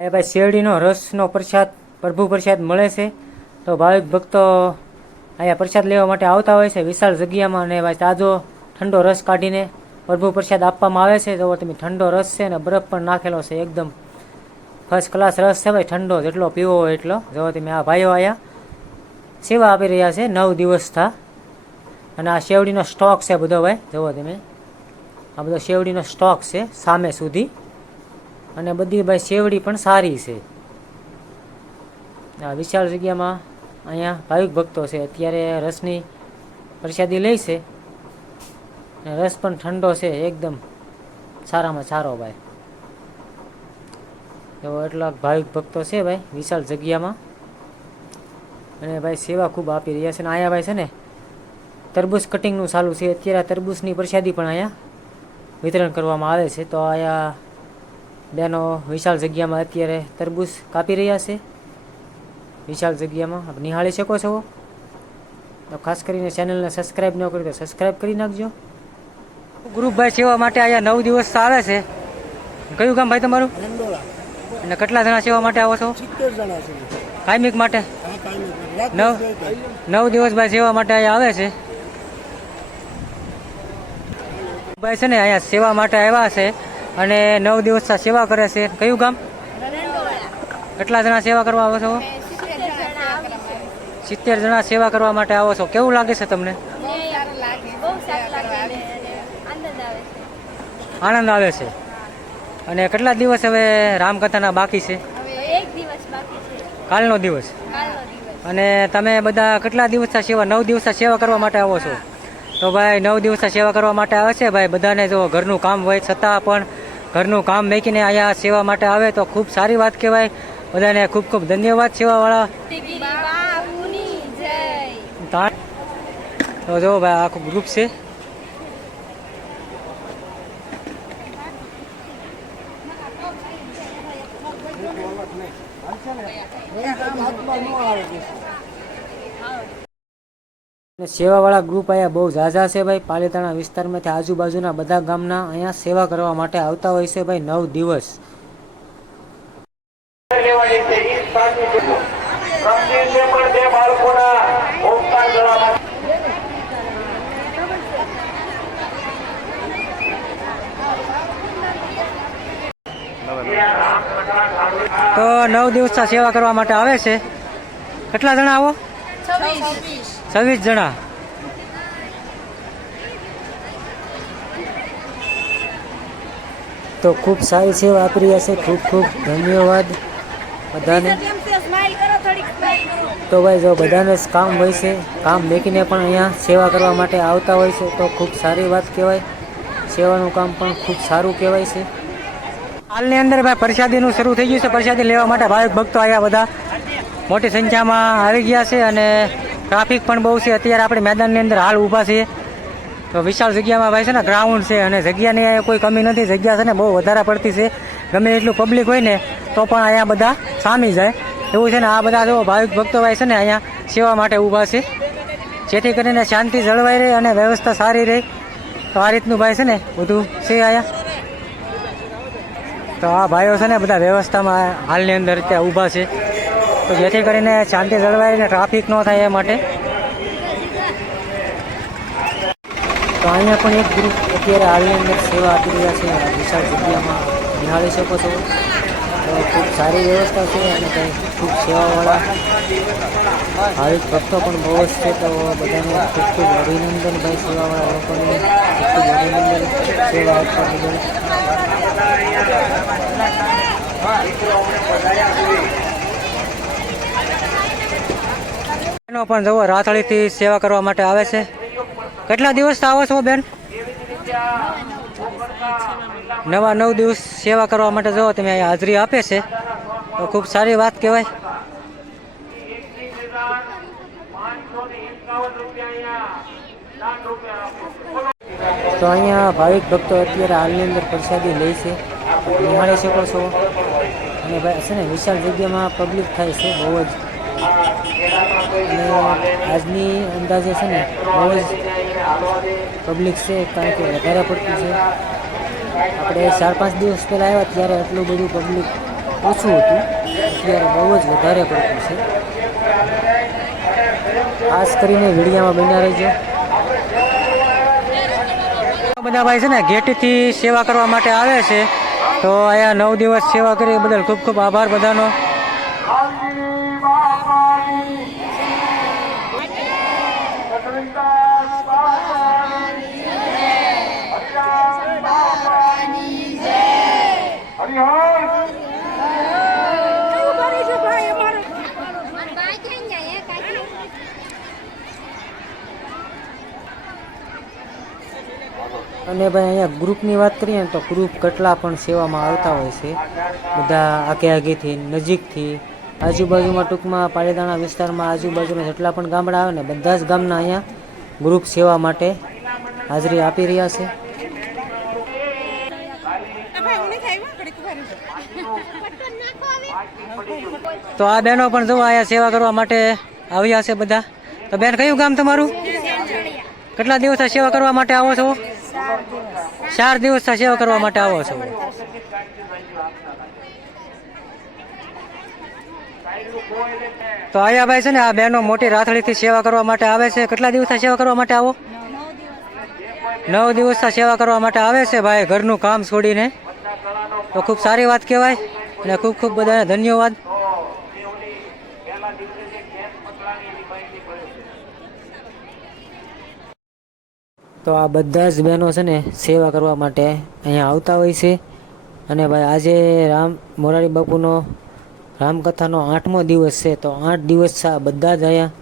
એ ભાઈ શેરડીનો રસનો પ્રસાદ પ્રભુ પ્રસાદ મળે છે. તો ભાવિક ભક્તો અહીંયા પ્રસાદ લેવા માટે આવતા હોય છે વિશાળ જગ્યામાં. અને ભાઈ તાજો ઠંડો રસ કાઢીને પ્રભુ પ્રસાદ આપવામાં આવે છે. તો તમે ઠંડો રસ છે ને બરફ પણ નાખેલો છે, એકદમ ફર્સ્ટ ક્લાસ રસ છે ભાઈ, ઠંડો જેટલો પીવો હોય એટલો. જો તમે આ ભાઈઓ અહીંયા સેવા આપી રહ્યા છે 9 દિવસ થા. અને આ શેરડીનો સ્ટોક છે બધો ભાઈ, જુઓ તમે આ બધો શેરડીનો સ્ટોક છે સામે સુધી. અને બધી ભાઈ શેવડી પણ સારી છે. આ વિશાળ જગ્યામાં અહીંયા ભાવિક ભક્તો છે અત્યારે રસની પ્રસાદી લે છે. અને રસ પણ ઠંડો છે, એકદમ સારામાં સારો ભાઈ. એવો એટલા ભાવિક ભક્તો છે ભાઈ વિશાળ જગ્યામાં. અને ભાઈ સેવા ખૂબ આપી રહ્યા છે. અને અહીંયા ભાઈ છે ને તરબૂચ કટિંગનું ચાલુ છે અત્યારે. તરબૂચની પ્રસાદી પણ અહીંયા વિતરણ કરવામાં આવે છે. તો અહીંયા બેનો વિશાળ જગ્યામાં અત્યારે તરબૂચ કાપી રહ્યા છે વિશાળ જગ્યામાં. આપ નિહાળી શકો છો. તો ખાસ કરીને ચેનલને સબસ્ક્રાઈબ ન કરી તો સબસ્ક્રાઈબ કરી નાખજો. ગ્રુપભાઈ સેવા માટે અહીંયા 9 દિવસ આવે છે. કયું ગામ ભાઈ તમારું? અને કેટલા જણા સેવા માટે આવો છો? 70 જણા છે. કાયમિક માટે 9 દિવસ ભાઈ સેવા માટે અહીંયા આવે છે ભાઈ. છે ને અહીંયા સેવા માટે આવ્યા છે અને 9 દિવસ સેવા કરે છે. કયું ગામ? કેટલા જણા સેવા કરવા આવો છો? 70 જણા સેવા કરવા માટે આવો છો. કેવું લાગે છે તમને? આનંદ આવે છે. અને કેટલા દિવસ હવે રામકથાના બાકી છે? કાલનો દિવસ. અને તમે બધા કેટલા દિવસ સેવા 9 દિવસ સેવા કરવા માટે આવો છો? તો ભાઈ 9 દિવસ સેવા કરવા માટે આવે છે ભાઈ. બધાને જો ઘરનું કામ હોય છતાં પણ ઘરનું કામ મેકીને અહીંયા સેવા માટે આવે તો ખૂબ સારી વાત કહેવાય. બધાને ખૂબ ખૂબ ધન્યવાદ સેવાવાળા. તો જો ભાઈ આખું ગ્રુપ છે. સેવાવાળા ગ્રુપ અહીંયા બહુ ઝાઝા છે ભાઈ. પાલીતાણા વિસ્તારમાંથી આજુબાજુના બધા ગામના અહીંયા સેવા કરવા માટે આવતા હોય છે ભાઈ 9 દિવસ. તો 9 દિવસ સેવા કરવા માટે આવે છે. કેટલા જણા આવો? 26 જણા. તો ખૂબ સારી સેવા આપી રહ્યા છે. ખૂબ ખૂબ ધન્યવાદ બધાને. તો ભાઈ જો બધાને જ કામ હોય છે, કામ મેકીને પણ અહીંયા સેવા કરવા માટે આવતા હોય છે. તો ખૂબ સારી વાત કહેવાય. સેવાનું કામ પણ ખૂબ સારું કહેવાય છે. હાલની અંદર ભાઈ પ્રસાદીનું શરૂ થઈ ગયું છે. પ્રસાદી લેવા માટે ભાવિક ભક્તો અહીંયા બધા મોટી સંખ્યામાં આવી ગયા છે. અને ટ્રાફિક પણ બહુ છે. અત્યારે આપણે મેદાનની અંદર હાલ ઊભા છીએ. તો વિશાળ જગ્યામાં ભાઈ છે ને ગ્રાઉન્ડ છે. અને જગ્યાની અહીંયા કોઈ કમી નથી. જગ્યા છે ને બહુ વધારે પડતી છે. ગમે એટલું પબ્લિક હોય ને તો પણ અહીંયા બધા સામી જાય એવું છે ને. આ બધા જો ભાવિક ભક્તો ભાઈ છે ને અહીંયા સેવા માટે ઊભા છે, જેથી કરીને શાંતિ જળવાઈ રહે અને વ્યવસ્થા સારી રહે. તો આ રીતનું ભાઈ છે ને બધું છે અહીંયા. તો આ ભાઈઓ છે ને બધા વ્યવસ્થામાં હાલની અંદર ત્યાં ઊભા છે. તો જેથી કરીને શાંતિ જળવાઈ અને ટ્રાફિક ન થાય એ માટે. તો અહીંયા પણ એક ગ્રુપ અત્યારે હાલની અંદર સેવા આપી રહ્યા છે વિશાળ જગ્યામાં. નિહાળી શકો છો. તો ખૂબ સારી વ્યવસ્થા છે અને કંઈ ખૂબ સેવાવાળા ભાવિક ભક્તો પણ બહુ જ છે. તો બધાને ખૂબ ખૂબ અભિનંદન ભાઈ. સેવાવાળા લોકોને ખૂબ ખૂબ અભિનંદન સેવા આપવા બદલ. એનો પણ જુઓ રાથળીથી સેવા કરવા માટે આવે છે. કેટલા દિવસ આવો છો બેન? 9 દિવસ સેવા કરવા માટે જુઓ તમે અહીંયા હાજરી આપે છે. તો ખૂબ સારી વાત કહેવાય. તો અહીંયા ભાવિક ભક્તો અત્યારે હાલની અંદર પ્રસાદી લે છે, નિહાળી શકો છો. અને ભાઈ છે ને વિશાળ જગ્યામાં પબ્લિક થાય છે બહુ જ. અને આજની અંદાજે છે ને બહુ જ પબ્લિક છે, કારણ કે વધારે પડતું છે. આપણે 4-5 દિવસ પહેલાં આવ્યા ત્યારે એટલું બધું પબ્લિક ઓછું હતું, અત્યારે બહુ જ વધારે પડતું છે. ખાસ કરીને વિડીયામાં બન્યા રહેજો. બધા ભાઈ છે ને ગેટથી સેવા કરવા માટે આવે છે, તો અહીંયા 9 દિવસ સેવા કરી બદલ ખૂબ ખૂબ આભાર બધાનો. અને ભાઈ અહીંયા ગ્રુપની વાત કરીએ ને તો ગ્રુપ કેટલા પણ સેવામાં આવતા હોય છે, બધા આગેથી નજીકથી આજુબાજુમાં, ટૂંકમાં પાલીતાણા વિસ્તારમાં આજુબાજુના જેટલા પણ ગામડા આવે ને બધા જ ગામના અહીંયા ગ્રુપ સેવા માટે હાજરી આપી રહ્યા છે. તો આ બહેનો પણ જો અહીંયા સેવા કરવા માટે આવ્યા છે બધા. તો બેન, કયું ગામ તમારું? કેટલા દિવસ સેવા કરવા માટે આવો છો? 4 દિવસ સેવા કરવા માટે આવો છો. તો અહીંયા ભાઈ છે ને આ બહેનો મોટી રાથડીથી સેવા કરવા માટે આવે છે. કેટલા દિવસ સેવા કરવા માટે આવો? 9 દિવસ સેવા કરવા માટે આવે છે ભાઈ, ઘરનું કામ છોડીને. તો ખૂબ સારી વાત કહેવાય અને ખૂબ ખૂબ બધાને ધન્યવાદ. તો આ બધા જ બહેનો છે ને સેવા કરવા માટે અહીંયા આવતા હોય છે. અને ભાઈ આજે મોરારી બાપુનો રામકથાનો 8મો દિવસ છે, તો 8 દિવસ બધા જ અહીંયા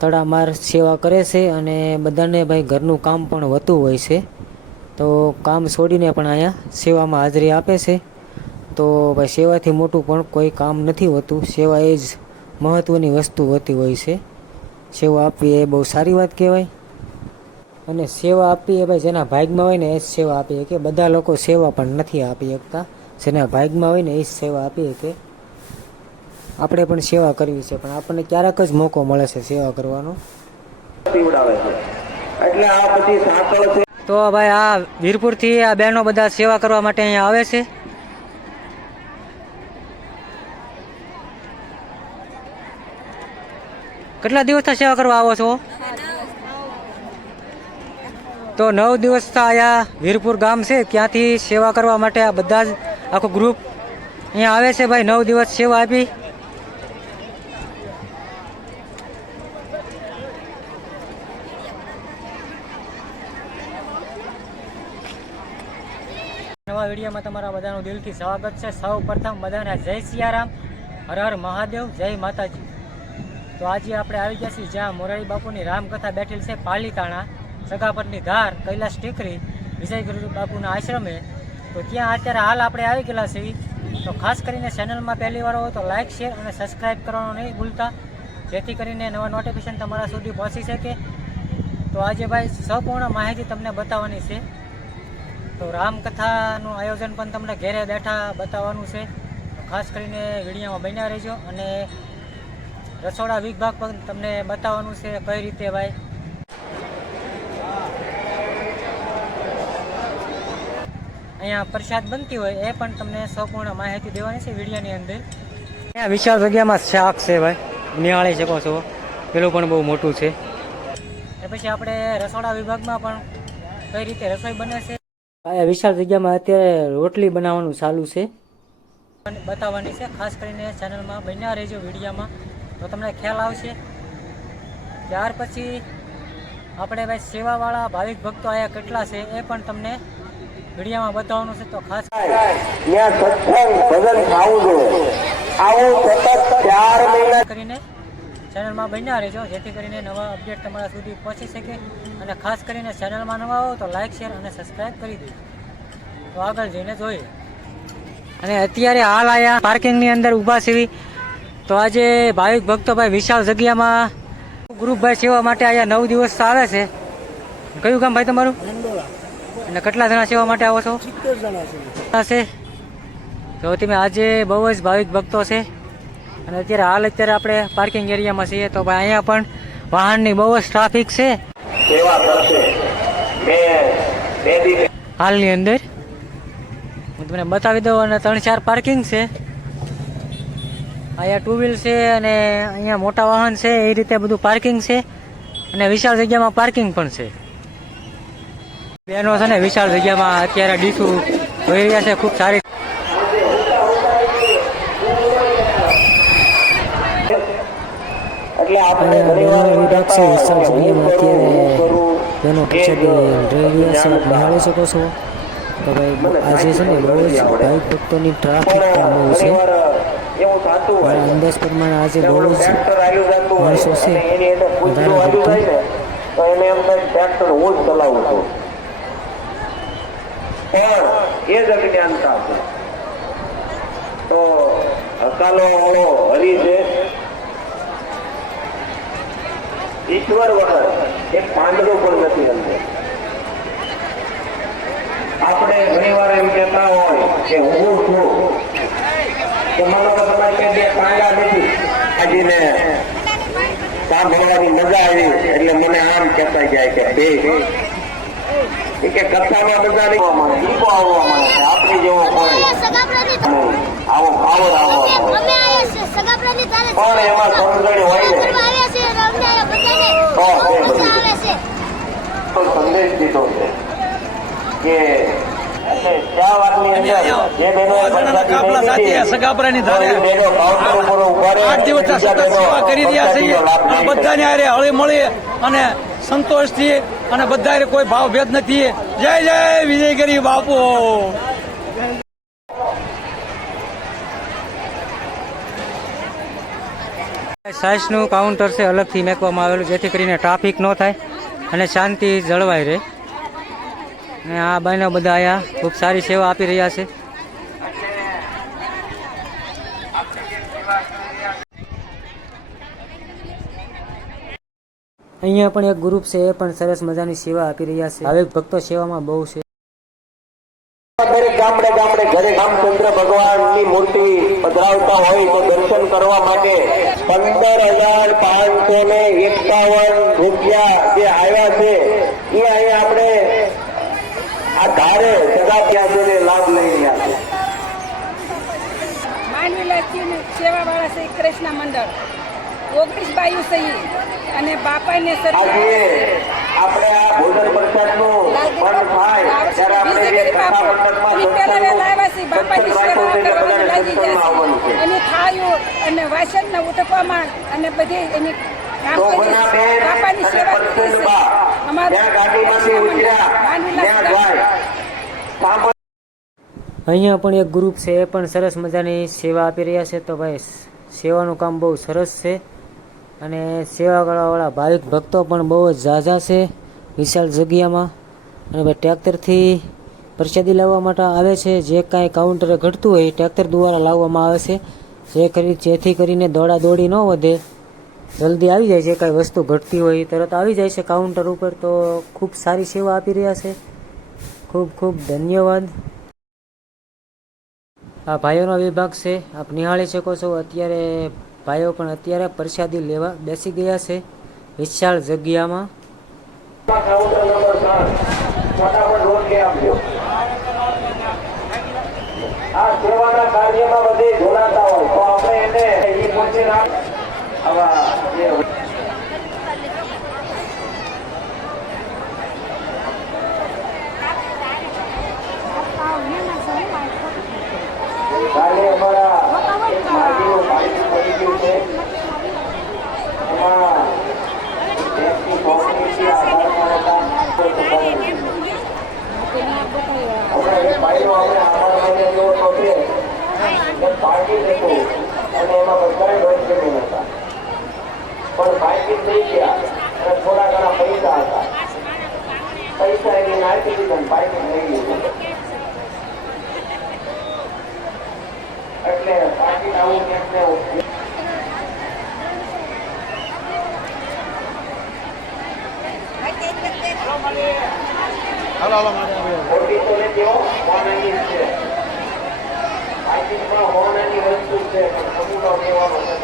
તડામાર સેવા કરે છે. અને બધાને ભાઈ ઘરનું કામ પણ હોતું હોય છે, તો કામ છોડીને પણ અહીંયા સેવામાં હાજરી આપે છે. તો ભાઈ સેવાથી મોટું પણ કોઈ કામ નથી હોતું, સેવા એ જ મહત્ત્વની વસ્તુ હોતી હોય છે. સેવા આપવી એ બહુ સારી વાત કહેવાય. અને સેવા આપવી એ ભાઈ જેના ભાગમાં હોય ને એ જ સેવા આપી શકે. બધા લોકો સેવા પણ નથી આપી શકતા, જેના ભાગમાં હોય ને એ જ સેવા આપી શકે. આપણે પણ સેવા કરવી છે, પણ આપણને ક્યારેક જ મોકો મળે છે સેવા કરવાનો. તો ભાઈ આ વીરપુરથી આ બહેનો બધા સેવા કરવા માટે અહીંયા આવે છે. કેટલા દિવસથી સેવા કરવા આવો છો? તો 9 દિવસ અહીંયા વીરપુર ગામ છે, ત્યાંથી સેવા કરવા માટે આ બધા જ આખું ગ્રુપ અહીંયા આવે છે ભાઈ. 9 દિવસ સેવા આપી. નવા વિડીયોમાં તમારા બધાનું દિલથી સ્વાગત છે. સૌ પ્રથમ બધાને જય સિયારામ, હર હર મહાદેવ, જય માતાજી. તો આજે આપણે આવી ગયા છીએ જ્યાં મોરારી બાપુની રામકથા બેઠેલ છે, પાલીતાણા સગાપરની ધાર કૈલાસ ટેકરી વિજય ગુરુ બાપુના આશ્રમે. તો ત્યાં અત્યારે હાલ આપણે આવી ગયેલા છીએ. તો ખાસ કરીને ચેનલમાં પહેલી વાર હોય તો લાઇક, શેર અને સબસ્ક્રાઈબ કરવાનું નહીં ભૂલતા, જેથી કરીને નવા નોટિફિકેશન તમારા સુધી પહોંચી શકે. તો આજે ભાઈ સંપૂર્ણ માહિતી તમને બતાવવાની છે. તો રામકથાનું આયોજન પણ તમને ઘેરે બેઠા બતાવવાનું છે. તો ખાસ કરીને વિડીયોમાં બન્યા રહેજો. અને રસોડા વિભાગ પણ તમને બતાવવાનું છે કઈ રીતે ભાઈ અહીંયા પ્રસાદ બનતી હોય એ પણ તમને સંપૂર્ણ માહિતી દેવાની છે વિડીયોની અંદર. અહીંયા વિશાળ જગ્યામાં શાક છે ભાઈ, નિહાળી શકો છો. પેલું પણ બહુ મોટું છે. એ પછી આપણે રસોડા વિભાગમાં પણ કઈ રીતે રસોઈ બને છે. અહીંયા વિશાળ જગ્યામાં અત્યારે રોટલી બનાવવાનું ચાલુ છે, બતાવવાની છે. ખાસ કરીને ચેનલમાં બન્યા રહેજો વિડીયોમાં, તો તમને ખ્યાલ આવશે. ત્યાર પછી આપણે ભાઈ સેવાવાળા ભાવિક ભક્તો અહીંયા કેટલા છે એ પણ તમને વિડીયોમાં બતાવવાનું છે. તો ખાસ કરીને ચેનલમાં બન્યા રહેજો, જેથી કરીને નવા અપડેટ તમારા સુધી પહોંચી શકે. અને ખાસ કરીને ચેનલમાં નવા હો તો લાઇક, શેર અને સબસ્ક્રાઈબ કરી દેજો. તો આગળ જઈને જોઈએ. અને અત્યારે હાલ અહીંયા પાર્કિંગની અંદર ઊભા છીએ. તો આજે ભાવિક ભક્તો ભાઈ વિશાળ જગ્યામાં ગ્રુપ ભાઈ સેવા માટે અહીંયા 9 દિવસ આવે છે. કયું ગામ ભાઈ તમારું? અને કેટલા જણા સેવા માટે આવો છો? 70 જણા છે. તો તમે આજે બહુ જ ભાવિક ભક્તો છે. અને અત્યારે આપણે પાર્કિંગ એરિયામાં છીએ. તો ભાઈ અહીંયા પણ વાહનની બહુ જ ટ્રાફિક છે હાલની અંદર. હું તમને બતાવી દઉં. અને 3-4 પાર્કિંગ છે. અહીંયા ટુ વ્હીલ છે અને અહીંયા મોટા વાહન છે, એ રીતે બધું પાર્કિંગ છે અને વિશાળ જગ્યામાં પાર્કિંગ પણ છે. બહેનો છે ને વિશાળ જગ્યામાં અત્યારે ડીસું જોઈ રહ્યા છે. ખૂબ સારી વિભાગ છે વિશાળ જગ્યામાં અત્યારે બહેનો પ્રસાદ રહી રહ્યા છે. નિહાળી શકો છો. તો ભાઈ આજે છે ને બહુ જ ભાવિક ભક્તોની ટ્રાફિક પણ બહુ છે. મારા અંદાજ પ્રમાણે આજે બહુ જ માણસો છે. તો એને એમ થાય ટ્રેક્ટર હું જ ચલાવું છું, પણ એ જ અજ્ઞાનતા છે. તો હકાલો વાળો હરી છે, ઈશ્વર વગર એક પાંદડું પણ નથી અંદર. આપણે ઘણી વાર એમ કહેતા હોય કે હું છું, કે માનો કે તમારે કઈ બે પાંડા નથી આજીને સાંભળવાની મજા આવી એટલે મને આમ કહેતા જાય કે બે કે કથામાં બધા દીપો આવવા મળે છે. આપણી જેવો કોઈ આવો પાવર આવવા મળે પણ એમાં સમજણ હોય ને તો સંદેશ દીધો છે કે ત્યાં વાતની અંદર જે બહેનો બધાને હારે હળી મળી અને સંતોષથી અને બધા કોઈ ભાવ ભેદ નથી. જય જય વિજયગીરી બાપુ. સાઈઝનું કાઉન્ટર છે અલગથી મેકવામાં આવેલું, જેથી કરીને ટ્રાફિક ન થાય અને શાંતિ જળવાઈ રહે. અને આ બહેનો બધા અહીંયા ખૂબ સારી સેવા આપી રહ્યા છે. અહીંયા પણ એક ગ્રુપ છે, એ પણ સરસ મજાની સેવા આપી રહ્યા છે. ભાવિક ભક્તો સેવામાં બહુ છે. દરેક ગામડે ગામડે ઘરે રામચંદ્ર ભગવાનની મૂર્તિ પધરાવતા હોય તો દર્શન કરવા માટે 15,551 રૂપિયા જે આવ્યા છે એ અહીંયા આપણે આ ધારે સદાપ્યા છે લાભ લઈ રહ્યા છે. માનવી સેવાવાળા છે કૃષ્ણ મંડળ 19 બાયુ સહી અને બાપાને આજે આપણે આ ભોજન પ્રસાદનું બંધ થાય ત્યારે આપણે જે કથા મંડપમાં અને ખાયું અને વાસણ ને ઉટકવામાં અને બધી એની બાપાની સેવા અહીંયા પણ એક ગ્રુપ છે, એ પણ સરસ મજાની સેવા આપી રહ્યા છે. તો ભાઈ સેવાનું કામ બહુ સરસ છે અને સેવા કરવાવાળા ભાવિક ભક્તો પણ બહુ જ ઝાઝા છે વિશાળ જગ્યામાં. અને ભાઈ ટ્રેક્ટરથી પ્રસાદી લાવવા માટે આવે છે. જે કાંઈ કાઉન્ટરે ઘટતું હોય ટ્રેક્ટર દ્વારા લાવવામાં આવે છે, જેથી કરીને દોડાદોડી ન વધે, જલ્દી આવી જાય. જે કાંઈ વસ્તુ ઘટતી હોય તરત આવી જાય છે કાઉન્ટર ઉપર. તો ખૂબ સારી સેવા આપી રહ્યા છે. ખૂબ ખૂબ ધન્યવાદ. આ ભાઈઓનો વિભાગ છે, આપ નિહાળી શકો છો. અત્યારે ભાઈઓ પણ અત્યારે પ્રસાદી લેવા બેસી ગયા છે વિશાળ જગ્યામાં. કાઉન્ટર નંબર 3 ફટાફટ રોકી આપજો. આ સેવાના કાર્યમાં બધે જોડાતા હોય તો આપણે એને એ પહોંચી આવા કાલે અમારા ભાઈનું ભાઈ પડી ગયું છે. એમાં દેશની કોમ્યુનિટી આધારમાં હતા. ભાઈનો આપણે આભાર માન્ય જેવો પકડે પાર્ટી હતું અને એમાં બધા બંધ કરી હતા, પણ પાર્ટી થઈ ગયા અને થોડા ઘણા પૈસા હતા. પૈસા એને નાખી દીધા, પાર્ટી થઈ ગઈ. એટલે પાર્ટી આવું ક્યાંક ખોટી તો નથી હો, હોનાની છે. પાર્ટીમાં હોનાની વસ્તુ છે, પણ સમૂહ કહેવાનો છે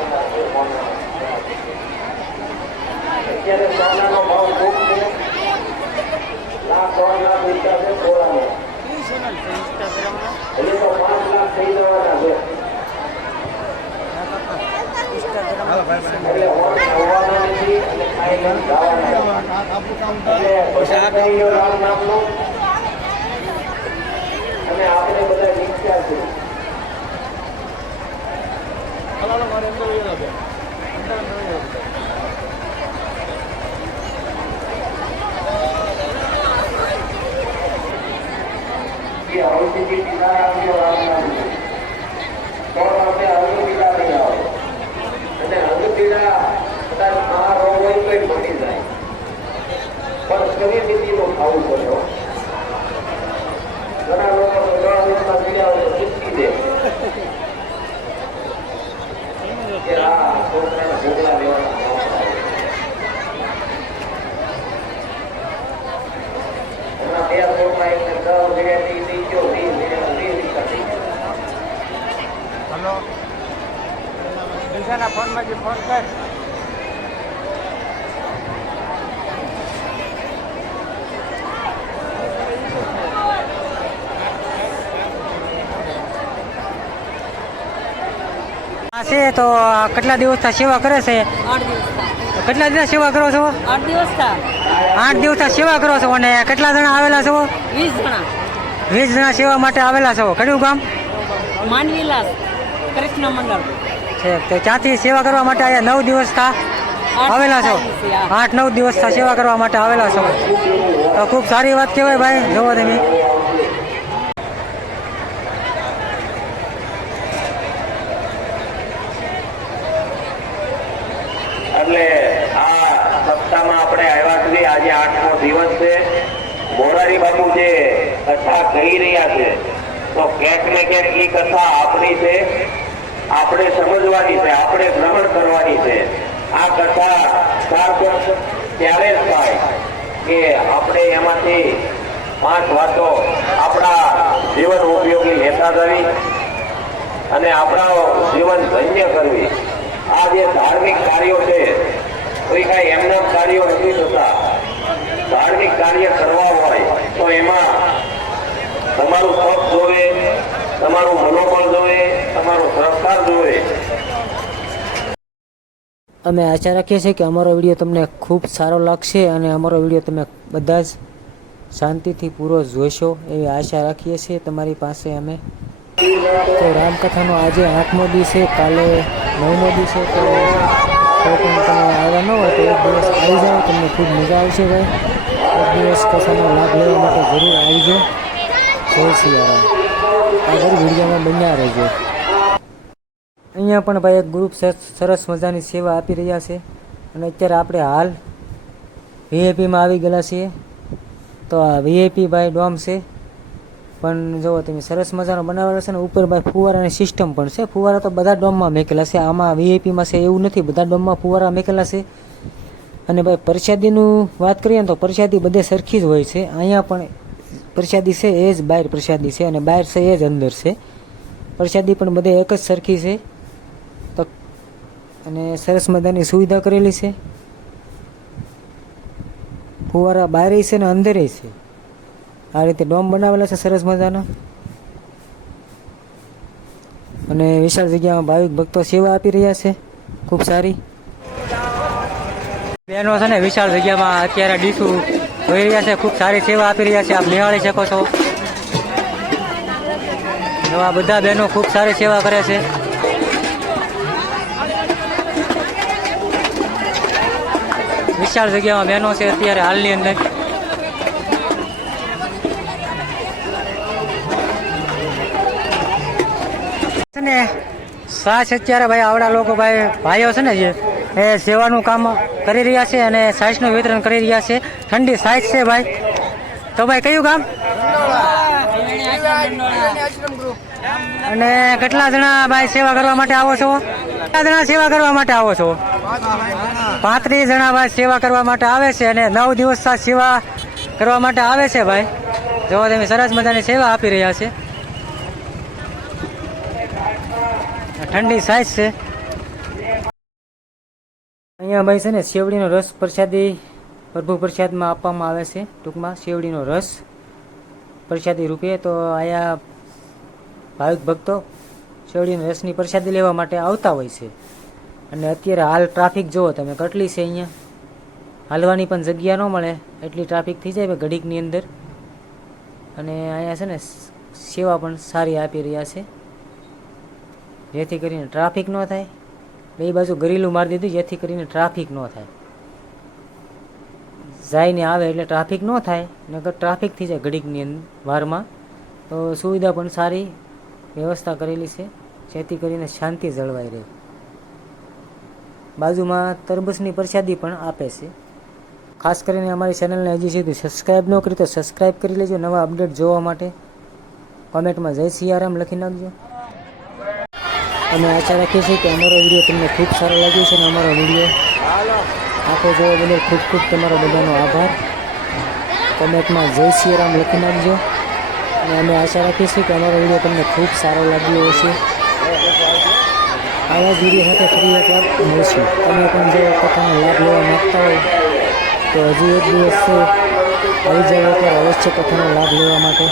અત્યારે સોનાનો ભાવ ખૂબ છે. લાખ 3 લાખ રૂપિયા છે સોનાનો. એટલે તો 5 લાખ થઈ જવાના છે. એટલે હોશ હોવાના નથી અને ખાઈ લઈને જવાના નથી. એટલે બધા રામ નામનું અને આપણે બધા દીક્ષા છે. કે હળસીથી પીતા આવજો રામ નામનું. તો આપણે હળવું પીતા નહીં આવે અને હળવું પીડા કદાચ આ રોગ હોય તો મળી જાય પણ શરીર નીતિનું ખાવું પડે. ઘણા લોકો ત્રણ વર્ષમાં પીડા હોય તો ચૂકી દે કે આ છોકરાના ભોગલા લેવાના એના બે છોકરા એક 10 જગ્યાથી થઈ ગયો 20 જગ્યા થઈ ગયો. હલો બીજાના ફોનમાંથી ફોન કર. આ છે તો કેટલા દિવસથી સેવા કરે છે? 8 દિવસ થયા. કેટલા દિવસ સેવા કરો છો? 8 દિવસ થયા. 8 દિવસથી સેવા કરો છો અને કેટલા જણા આવેલા છો? 20 જણા. 20 જણા સેવા માટે આવેલા છો. કયું ગામ માનવીલાલ કૃષ્ણ મંડળ. છે? તો ત્યાંથી સેવા કરવા માટે અહીંયા 9 દિવસથી આવેલા છો? 8-9 દિવસથી સેવા કરવા માટે આવેલા છો. તો ખૂબ સારી વાત કહેવાય ભાઈ. જોવો તમે એટલે આ સપ્તાહમાં આપણે આવ્યા સુધી આજે 8મો દિવસ છે. મોરારી બાપુ જે કથા કહી રહ્યા છે તો ક્યાંક ને ક્યાંક એ કથા આપણી છે, આપણે સમજવાની છે, આપણે ગ્રહણ કરવાની છે. આ કથા સાર્થક ત્યારે જ થાય કે આપણે એમાંથી 5 વાતો આપણા જીવન ઉપયોગી લેતા જવી અને આપણા જીવન ધન્ય કરવી. આ જે ધાર્મિક કાર્યો છે કોઈ કાંઈ એમના કાર્યો નથી થતા. ધાર્મિક કાર્ય કરવા હોય તો એમાં તમારું તપ જોવે, તમારું મનોબળ જોવે, તમારો સહકાર જોવે. અમે આશા રાખીએ છીએ કે અમારો વિડીયો તમને ખૂબ સારો લાગશે અને અમારો વિડીયો તમે બધા જ શાંતિથી પૂરો જોશો એવી આશા રાખીએ છીએ તમારી પાસે અમે. તો રામકથાનો આજે 8મો દિવસ છે, કાલે 9મો દિવસ છે. તો કોઈ પણ તમે આવ્યા ન હોય તો એક દિવસ આવી જાઓ, તમને ખૂબ મજા આવશે ભાઈ. એક દિવસ કથાનો લાભ લેવા માટે જરૂર આવજો. જય સિયારામ. આગળ વિડીયોમાં બન્યા રહેજો. અહીંયા પણ ભાઈ એક ગ્રુપ સરસ મજાની સેવા આપી રહ્યા છે અને અત્યારે આપણે હાલ વીઆઈપીમાં આવી ગયેલા છીએ. તો આ વીઆઈપી ભાઈ ડોમ છે પણ જુઓ તમે સરસ મજાનો બનાવેલો છે ને ઉપર ભાઈ ફુવારાની સિસ્ટમ પણ છે. ફુવારા તો બધા ડોમમાં મેકેલા છે, આમાં વીઆઈપીમાં છે એવું નથી, બધા ડોમમાં ફુવારા મેકેલા છે. અને ભાઈ પ્રસાદીનું વાત કરીએ ને તો પ્રસાદી બધે સરખી જ હોય છે. અહીંયા પણ પ્રસાદી છે એ જ બહાર પ્રસાદી છે અને બહાર છે એ જ અંદર છે. પ્રસાદી પણ બધે એક જ સરખી છે. તો અને સરસ મજાની સુવિધા કરેલી છે. ફુવારા બહારે છે ને અંદરે છે. આ રીતે ડોમ બનાવેલા છે સરસ મજાના અને વિશાળ જગ્યામાં ભાવિક ભક્તો સેવા આપી રહ્યા છે ખૂબ સારી. બહેનો છે ને વિશાળ જગ્યામાં અત્યારે ડીશું જોઈ રહ્યા છે, ખૂબ સારી સેવા આપી રહ્યા છે. આપ નિહાળી શકો છો. આ બધા બહેનો ખૂબ સારી સેવા કરે છે. વિશાળ જગ્યામાં બહેનો છે અત્યારે હાલની અંદર. ને સાસ અત્યારે ભાઈ આવડા લોકો ભાઈઓ છે ને જે એ સેવાનું કામ કરી રહ્યા છે અને સાસનું વિતરણ કરી રહ્યા છે. ઠંડી સાસ છે ભાઈ. તો ભાઈ કયું કામ અને કેટલા જણા ભાઈ સેવા કરવા માટે આવો છો? કેટલા જણા સેવા કરવા માટે આવો છો? 35 જણા ભાઈ સેવા કરવા માટે આવે છે અને 9 દિવસ સેવા કરવા માટે આવે છે ભાઈ. જો તમે સરસ મજાની સેવા આપી રહ્યા છે. ઠંડી સાઈઝ છે. અહીંયા ભાઈ છે ને શેવડીનો રસ પ્રસાદી પ્રભુ પ્રસાદમાં આપવામાં આવે છે. ટૂંકમાં શેવડીનો રસ પ્રસાદી રૂપે. તો અહીંયા ભાવિક ભક્તો શેવડીના રસની પ્રસાદી લેવા માટે આવતા હોય છે. અને અત્યારે હાલ ટ્રાફિક જુઓ તમે કેટલી છે અહીંયા, હાલવાની પણ જગ્યા ન મળે એટલી ટ્રાફિક થઈ જાય ઘડીકની અંદર. અને અહીંયા છે ને સેવા પણ સારી આપી રહ્યા છે, જેથી કરીને ટ્રાફિક ન થાય. બે બાજુ ગરીલું મારી દીધું જેથી કરીને ટ્રાફિક ન થાય, જાય ને આવે એટલે ટ્રાફિક ન થાય, નકર ટ્રાફિક થઈ જાય ઘડીકની અંદર વારમાં. તો સુવિધા પણ સારી વ્યવસ્થા કરેલી છે, જેથી કરીને શાંતિ જળવાઈ રહે. બાજુમાં તરબૂચની પ્રસાદી પણ આપે છે. ખાસ કરીને અમારી ચેનલને હજી સુધી સબસ્ક્રાઈબ ન કરી તો સબસ્ક્રાઈબ કરી લેજો નવા અપડેટ જોવા માટે. કોમેન્ટમાં જય સિયારામ લખી નાખજો. અમે આશા રાખીએ છીએ કે અમારો વિડીયો તમને ખૂબ સારો લાગ્યો છે અને અમારો વિડીયો આખો જોવા બદલ ખૂબ ખૂબ તમારો બધાનો આભાર. કોમેન્ટમાં જય સિયારામ લખી નાખજો. અને અમે આશા રાખીએ છીએ કે અમારો વિડીયો તમને ખૂબ સારો લાગ્યો હશે. આવા જ વિડીયો સાથે ફરી એકવાર મળશું. તમે પણ જો કથાનો લાભ લેવા માગતા હોય તો હજી એક દિવસ છે, આવી જાવ એકવાર અવશ્ય કથાનો લાભ લેવા માટે.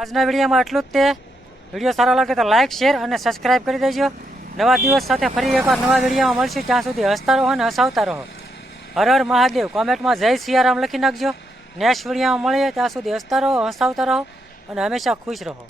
આજના વિડીયોમાં આટલું જ. તે વિડીયો સારો લાગે તો લાઇક, શેર અને સબસ્ક્રાઈબ કરી દેજો. નવા દિવસ સાથે ફરી એકવાર નવા વિડીયોમાં મળશું. ત્યાં સુધી હસતા રહો અને હસાવતા રહો. હર હર મહાદેવ. કોમેન્ટમાં જય સિયારામ લખી નાખજો. નેક્સ્ટ વિડીયોમાં મળીએ ત્યાં સુધી હસતા રહો, હસાવતા રહો અને હંમેશા ખુશ રહો.